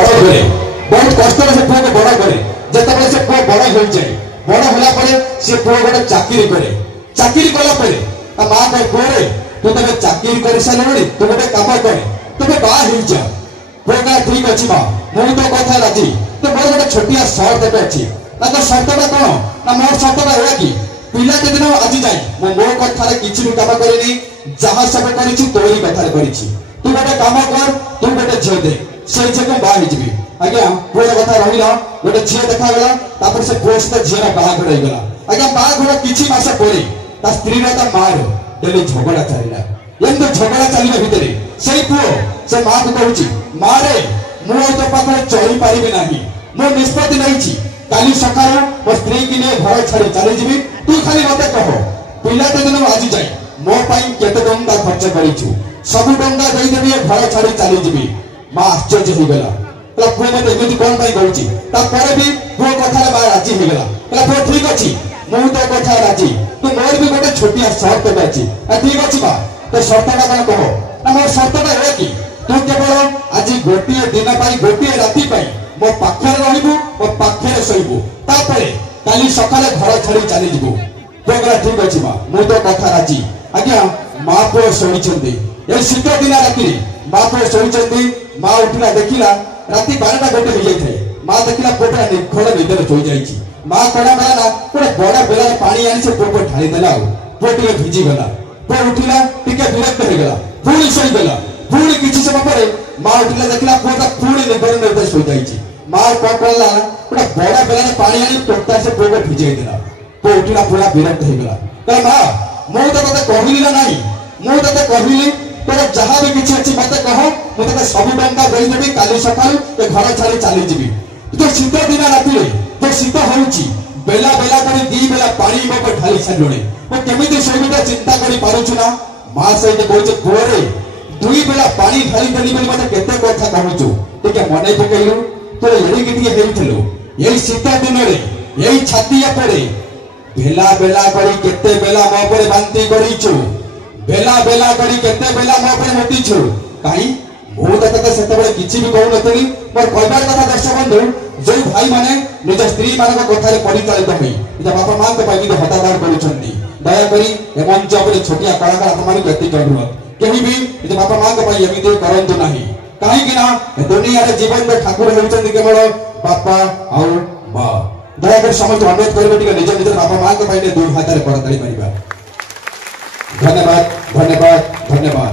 बड़ करे बहुत कष्ट से पुओ को बड़ करे जिते से पुओ बड़ हो जाए बड़ होला से पुओ गोटे चाकरी करे चाकरी कला माँ कहे पुओ रे तू तब चाकरी कर सारे तू गोटे कम करे तुम बाहा हो जा पुओ कहा ठीक अच्छे माँ मुझे तो कथा राजी तो मोर गोटे छोटिया सर्त अच्छी ना तो सर्तटा कौन ना मोर सर्तटा है कि पिला दिन आज जाए मो कथार किसी भी कम करनी जहाँ सब कर तोरी कथार कर तू गोटे कम कर तू गोटे झील दे से झील को बाहर जी आज्ञा पुओर कथा रहा गोटे झील देखा से पुओ सहित झील बाहाघर होगा आज्ञा बाहाघर किसी मस पर स्त्री माँ डेली झगड़ा चलला एम झगड़ा चलने भितर से पुओ से माँ को कहूँ माँ रे मुझे तो पाखे चली पारि ना मो निष्पत्ति नहीं काली सका मो स्त्री की नहीं घर छाड़ी चली जी तू खाली मत कह पिला दिन आज जाए मो केते टंका खर्च करू सब टंका देदेवी घर छाड़ी चली जी माँ आश्चर्य होगला पुओ मत एमती कौन कहूँ भी पुओ कथा माँ राजी होगला पुओ ठीक अच्छे मुझे तो कथा राजी तू मोर भी गोटे छोटिया सर्त अच्छी ठीक अच्छे माँ तो सर्तटा कौन कह ना मोर सर्तटा है कि तू केवल आज गोटे दिन गोटे राति मो पाखे रु मो पाखे शोबू काली सका घर छाड़ी चली जीवु पुओ ठीक अच्छे माँ मुझे तो कथा राजी आज्ञा माँ पुओ शोची ये शीत दिन राति माँ पुओ शोची माँ उठिला देखिला राति 12टा गोटे हो जाए माँ देखिला पुओटा निखोल निदर शोई जाइए माँ कड़ा गला गोटे बड़ बेला पानी आनी से पुओ को ढाई देला पुओ टे भिजी गला पुओ उठिला टिके विरक्त होगला पुणी शोईगला पुणी किसी समय पर माँ उठिला देखिला पुओटा पुणी निदर निदर शोई जाइए माँ कौन कला गोटे बड़ बेला पानी आनी टोटा से पुओ को भिजे देला पुओ उठिला पूरा विरक्त होगला कह माँ मुझे तो ते कहली ना नहीं मुझे तो कहली तोर जहाँ भी किसी अच्छी मत कह मुझे सब टंका देदेवी काली सका घर छाड़ी चली जी तो शीत दिन राति तो शीत हो बेला बेला कर दी बेला पानी मो ढाली सारे मुझे शोबा चिंता करा माँ सहित कहे पुओ रे 2 बेला पानी ढाली देली मत केते कथा कहूँ टे मन पकड़ू तो यही शीत दिन में यही छातिया पर बेला बेला कर केते बेला मो पर बांती करू बेला बेला करी केते बेला मो पे मोटीछु काई मु तते सेतबे किछि भी कहू नथि मोर कहबार कथा दर्शक बंधु जे भाई माने निज स्त्री मानक कथारे परिचालित होई निज बापा मां के पाई हतादार करूछन्ती दया करी ए मंच पर छोटिया कलाकार आपमान के एति जरूरत केही भी निज बापा मां के पाई एमिते करंतु नाही काहे कि ना दुनिया रे जीवन में ठाकुर होउछन्ती केवल बापा और मां दया कर समस्त अनुरोध करबे निज निज बापा मां के पाई 2 हाथ रे करताली मारिबा धन्यवाद धन्यवाद धन्यवाद।